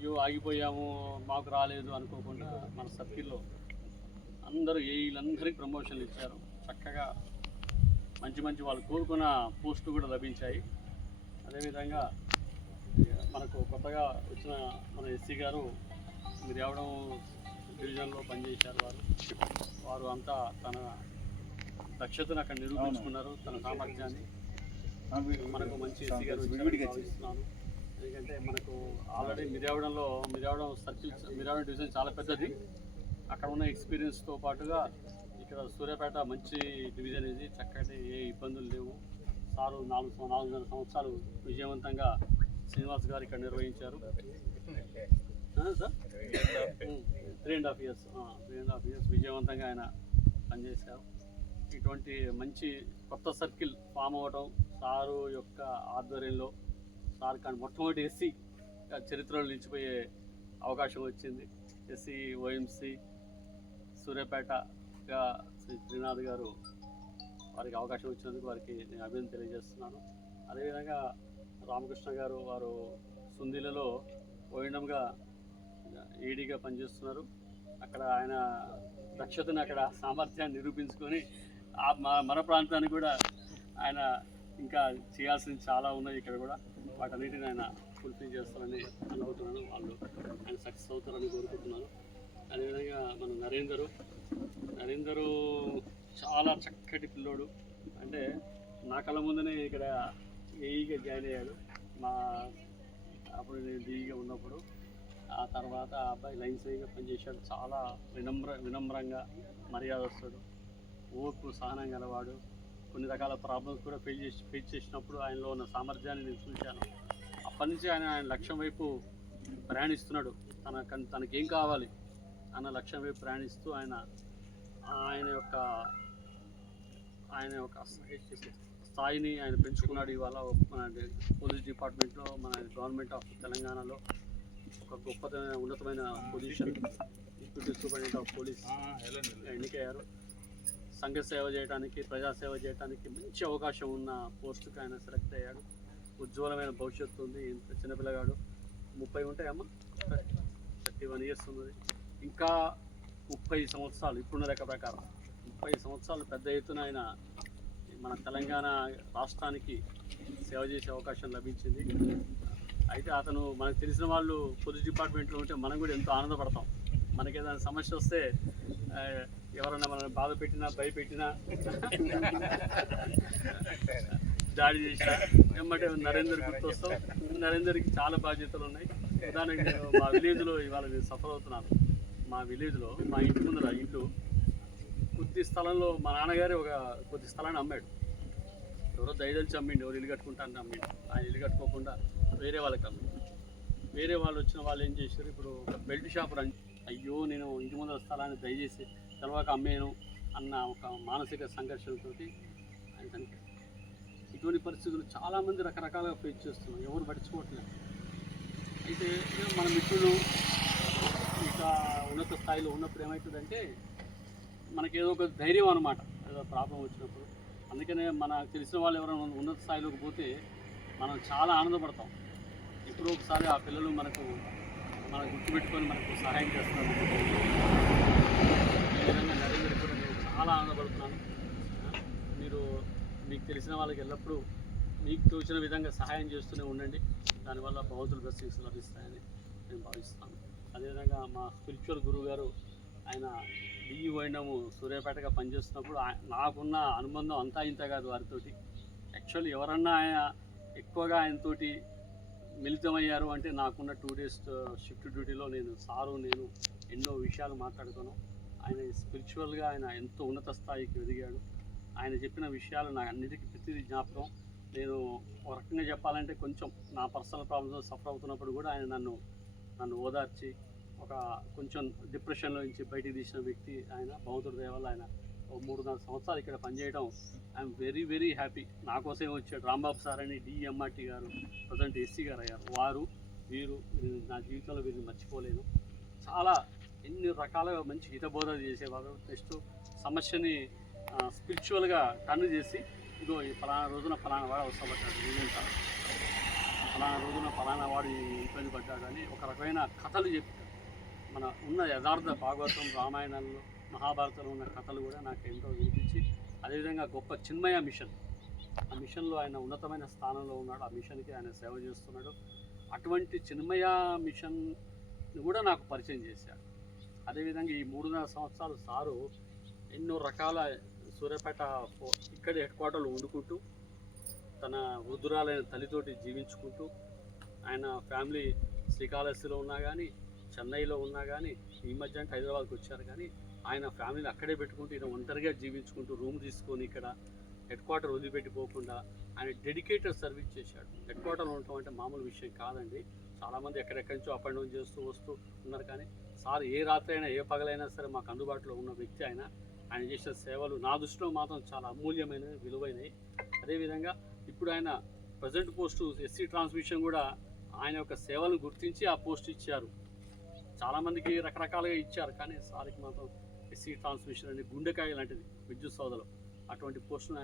అయ్యో ఆగిపోయాము మాకు రాలేదు అనుకోకుండా మన సర్కిల్లో అందరూ వీళ్ళందరికీ ప్రమోషన్లు ఇచ్చారు. చక్కగా మంచి మంచి వాళ్ళు కోరుకున్న పోస్టులు కూడా లభించాయి. అదేవిధంగా మనకు కొత్తగా వచ్చిన మన ఎస్సీ గారు మిర్యావడం డివిజన్లో పనిచేశారు. వారు అంతా తన దక్షతను అక్కడ నిరూపించుకున్నారు, తన సామర్థ్యాన్ని. మనకు మంచి ఎస్సీ గారు భావిస్తున్నాను. ఎందుకంటే మనకు ఆల్రెడీ మిర్యావడం సర్కిల్, మిర్యావడం డివిజన్ చాలా పెద్దది. అక్కడ ఉన్న ఎక్స్పీరియన్స్తో పాటుగా ఇక్కడ సూర్యాపేట మంచి డివిజన్ ఇది, చక్కటి ఏ ఇబ్బందులు లేవు. సారు 4.5 సంవత్సరాలు విజయవంతంగా శ్రీనివాస్ గారు ఇక్కడ నిర్వహించారు. సార్ 3.5 years విజయవంతంగా ఆయన పనిచేశారు. ఇటువంటి మంచి కొత్త సర్కిల్ ఫామ్ అవ్వడం సారు యొక్క ఆధ్వర్యంలో, సార్ కానీ మొట్టమొదటి ఎస్సీ చరిత్రలో నిలిచిపోయే అవకాశం వచ్చింది. ఎస్సీ ఓఎంసీ సూర్యాపేటగా శ్రీ శ్రీనాథ్ గారు వారికి అవకాశం వచ్చినందుకు వారికి నేను అభినందన తెలియజేస్తున్నాను. అదేవిధంగా రామకృష్ణ గారు వారు సుందీలలో ఓఎండంగా ఈడీగా పనిచేస్తున్నారు. అక్కడ ఆయన దక్షతను, అక్కడ సామర్థ్యాన్ని నిరూపించుకొని మన ప్రాంతానికి కూడా ఆయన ఇంకా చేయాల్సింది చాలా ఉన్నాయి. ఇక్కడ కూడా వాటన్నిటిని ఆయన ఫుల్ఫిల్ చేస్తారని అనుకుంటున్నాను. వాళ్ళు ఆయన సక్సెస్ అవుతారని కోరుకుంటున్నాను. అదేవిధంగా మన నరేందరు చాలా చక్కటి పిల్లోడు. అంటే నా కళ్ళ ముందునే ఇక్కడ ఏఈగా జాయిన్ అయ్యాడు. అప్పుడు నేను డీఈగా ఉన్నప్పుడు. ఆ తర్వాత ఆ అబ్బాయి లైన్స్ వేగా పనిచేశాడు. చాలా వినమ్రంగా మర్యాదస్తుడు, ఓర్పు సహనం గలవాడు. కొన్ని రకాల ప్రాబ్లమ్స్ కూడా ఫేస్ చేసినప్పుడు ఆయనలో ఉన్న సామర్థ్యాన్ని నేను చూశాను. అప్పటి నుంచి ఆయన లక్ష్యం వైపు ప్రయాణిస్తున్నాడు. తనకేం కావాలి అన్న లక్ష్యం వైపు ప్రయాణిస్తూ ఆయన యొక్క స్థాయిని ఆయన పెంచుకున్నాడు. ఇవాళ మన పోలీస్ డిపార్ట్మెంట్లో, మన గవర్నమెంట్ ఆఫ్ తెలంగాణలో ఒక గొప్పదైన ఉన్నతమైన position, deputy superintendent of police ఎన్నికయ్యారు. సంఘ సేవ చేయడానికి, ప్రజాసేవ చేయడానికి మంచి అవకాశం ఉన్న పోస్టుకి ఆయన సెలెక్ట్ అయ్యాడు. ఉజ్వలమైన భవిష్యత్తు ఉంది. చిన్నపిల్లగాడు, 30 ఉంటాయమ్మా, 31 years ఉన్నది. ఇంకా 30 సంవత్సరాలు ఇప్పుడున్న లెక్క ప్రకారం 30 సంవత్సరాలు పెద్ద ఎత్తున ఆయన మన తెలంగాణ రాష్ట్రానికి సేవ చేసే అవకాశం లభించింది. అయితే అతను మనకు తెలిసిన వాళ్ళు పోలీస్ డిపార్ట్మెంట్లో ఉంటే మనం కూడా ఎంతో ఆనందపడతాం. మనకి ఏదైనా సమస్య వస్తే ఎవరన్నా మనల్ని బాధ పెట్టినా, భయపెట్టినా, దాడి చేసినా ఏమంటే నరేందర్ గుర్తొస్తాం. నరేందర్కి చాలా బాధ్యతలు ఉన్నాయి. ఉదాహరణకి నేను మా విలేజ్లో ఇవాళ నేను సఫర్ అవుతున్నాను. మా విలేజ్లో మా ఇంటి ముందర ఇల్లు కొద్ది స్థలంలో మా నాన్నగారే కొద్ది స్థలాన్ని అమ్మాడు. ఎవరో దయదలిచి అమ్మిండు, ఎవరు ఇల్లు కట్టుకుంటానని అమ్మిండు. ఆయన ఇల్లు కట్టుకోకుండా వేరే వాళ్ళకి అమ్మిండు. వేరే వాళ్ళు వచ్చిన వాళ్ళు ఏం చేశారు, ఇప్పుడు ఒక బెల్ట్ షాప్ అయ్యో నేను ఇంటి ముందర స్థలాన్ని దయచేసి తర్వాత అమ్మేను అన్న ఒక మానసిక సంఘర్షణతో ఆయన చనిపోయాడు. ఇటువంటి పరిస్థితులు చాలామంది రకరకాలుగా ఫేస్ చేస్తున్నాం, ఎవరు పట్టించుకోవట్లేదు. అయితే మన మిత్రులు ఇక ఉన్నత స్థాయిలో ఉన్నప్పుడు ఏమవుతుందంటే మనకేదో ఒక ధైర్యం అనమాట, ఏదో ప్రాబ్లం వచ్చినప్పుడు. అందుకనే మనకు తెలిసిన వాళ్ళు ఎవరైనా ఉన్నత స్థాయిలోకి పోతే మనం చాలా ఆనందపడతాం. ఇప్పుడు ఒకసారి ఆ పిల్లలు మనకు గుర్తుపెట్టుకొని మనకు సహాయం చేస్తున్నారు. ఈ విధంగా నరేంద్ర కూడా నేను చాలా ఆనందపడుతున్నాను. మీకు తెలిసిన వాళ్ళకి ఎల్లప్పుడూ మీకు తోచిన విధంగా సహాయం చేస్తూనే ఉండండి. దానివల్ల భగవంతుడి బ్లెస్సింగ్స్ లభిస్తాయని నేను భావిస్తాను. అదేవిధంగా మా స్పిరిచువల్ గురువు గారు ఆయన డిఈ ఓఎండము సూర్యాపేటగా పనిచేస్తున్నప్పుడు నాకున్న అనుబంధం అంతా ఇంత కాదు వారితోటి. యాక్చువల్లీ ఎవరన్నా ఎక్కువగా ఆయనతోటి మిళితమయ్యారు అంటే నాకున్న 2 days షిఫ్ట్ డ్యూటీలో నేను ఎన్నో విషయాలు మాట్లాడుతాను. ఆయన స్పిరిచువల్గా ఆయన ఎంతో ఉన్నత స్థాయికి ఎదిగాడు. ఆయన చెప్పిన విషయాలు నాకు అన్నిటికీ ప్రతిదీ జ్ఞాపకం. నేను ఒక రకంగా చెప్పాలంటే కొంచెం నా పర్సనల్ ప్రాబ్లమ్స్ సఫర్ అవుతున్నప్పుడు కూడా ఆయన నన్ను ఓదార్చి కొంచెం డిప్రెషన్లో నుంచి బయటికి తీసిన వ్యక్తి ఆయన. భగవంతుడి దయ వల్ల ఆయన 3-4 సంవత్సరాలు ఇక్కడ పనిచేయడం ఐఎమ్ వెరీ వెరీ హ్యాపీ. నా కోసమే వచ్చాడు. రాంబాబు సార్ అని డిఎంఆర్టీ గారు ప్రజెంట్ ఎస్సీ గారు అయ్యారు. వీరు నా జీవితంలో వీరిని మర్చిపోలేను. చాలా ఎన్ని రకాలుగా మంచి హితబోధ చేసేవారు. నెక్స్ట్ సమస్యని స్పిరిచువల్గా టర్న్ చేసి ఇదో ఈ ఫలానా రోజున ఫలానా వాడు అవసరపడ్డాడు. ఫలానా రోజున ఫలానా వాడు ఇబ్బంది పడ్డాడు అని ఒక రకమైన కథలు చెప్తారు. మన ఉన్న యథార్థ భాగవతం, రామాయణంలో, మహాభారతంలో ఉన్న కథలు కూడా నాకు ఎంతో వినిపించి, అదేవిధంగా గొప్ప చిన్మయ మిషన్, ఆ మిషన్లో ఆయన ఉన్నతమైన స్థానంలో ఉన్నాడు. ఆ మిషన్కి ఆయన సేవ చేస్తున్నాడు. అటువంటి చిన్మయ మిషన్ కూడా నాకు పరిచయం చేశాడు. అదేవిధంగా ఈ 3.5 సంవత్సరాలు సారు ఎన్నో రకాల సూర్యాపేట ఇక్కడ హెడ్ క్వార్టర్లో వండుకుంటూ తన వృద్ధురాలైన తల్లితోటి జీవించుకుంటూ ఆయన ఫ్యామిలీ శ్రీకాళహస్తిలో ఉన్నా కానీ, చెన్నైలో ఉన్నా కానీ, ఈ మధ్య అంటే హైదరాబాద్కి వచ్చారు కానీ ఆయన ఫ్యామిలీని అక్కడే పెట్టుకుంటూ ఈయన ఒంటరిగా జీవించుకుంటూ రూమ్ తీసుకొని ఇక్కడ హెడ్ క్వార్టర్ వదిలిపెట్టిపోకుండా ఆయన డెడికేటెడ్ సర్వీస్ చేశాడు. హెడ్ క్వార్టర్లో ఉండటం అంటే మామూలు విషయం కాదండి. చాలామంది ఎక్కడెక్కడి నుంచో అప్ అండ్ డౌన్ చేస్తూ వస్తూ ఉన్నారు కానీ సార్ ఏ రాత్రి అయినా ఏ పగలైనా సరే మాకు అందుబాటులో ఉన్న వ్యక్తి ఆయన. ఆయన చేసిన సేవలు నా దృష్టిలో మాత్రం చాలా అమూల్యమైనవి, విలువైనవి. అదేవిధంగా ఇప్పుడు ఆయన ప్రజెంట్ పోస్టు ఎస్సీ ట్రాన్స్మిషన్ కూడా ఆయన యొక్క సేవలను గుర్తించి ఆ పోస్ట్ ఇచ్చారు. చాలామందికి రకరకాలుగా ఇచ్చారు కానీ సార్కి మాత్రం ఎస్సీ ట్రాన్స్మిషన్ అనే గుండెకాయ లాంటిది విద్యుత్ సోదలు. అటువంటి పోస్టును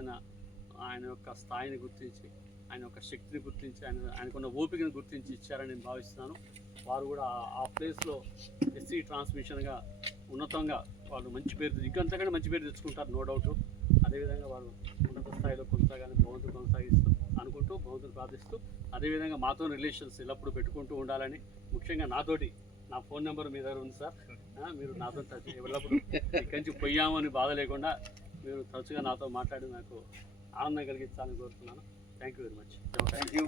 ఆయన యొక్క స్థాయిని గుర్తించి, ఆయన యొక్క శక్తిని గుర్తించి, ఆయనకున్న ఓపికను గుర్తించి ఇచ్చారని నేను భావిస్తున్నాను. వారు కూడా ఆ ప్లేస్లో ఎస్సీ ట్రాన్స్మిషన్గా ఉన్నతంగా వాళ్ళు మంచి పేరు, ఇంకంతకంటే మంచి పేరు తెచ్చుకుంటారు, నో డౌట్. అదేవిధంగా వారు ఉన్నత స్థాయిలో కొనసాగానే భగవంతుడు కొనసాగిస్తూ అనుకుంటూ, భగవంతుడు ప్రార్థిస్తూ, అదేవిధంగా మాతో రిలేషన్స్ ఎల్లప్పుడూ పెట్టుకుంటూ ఉండాలని, ముఖ్యంగా నాతోటి నా ఫోన్ నెంబర్ మీ దగ్గర ఉంది సార్, మీరు నాతో టచ్ ఎల్లప్పుడు ఇక్కడి నుంచి పోయామని బాధ లేకుండా మీరు తరచుగా నాతో మాట్లాడి నాకు ఆనందం కలిగించాలని కోరుతున్నాను. Thank you very much. Thank you.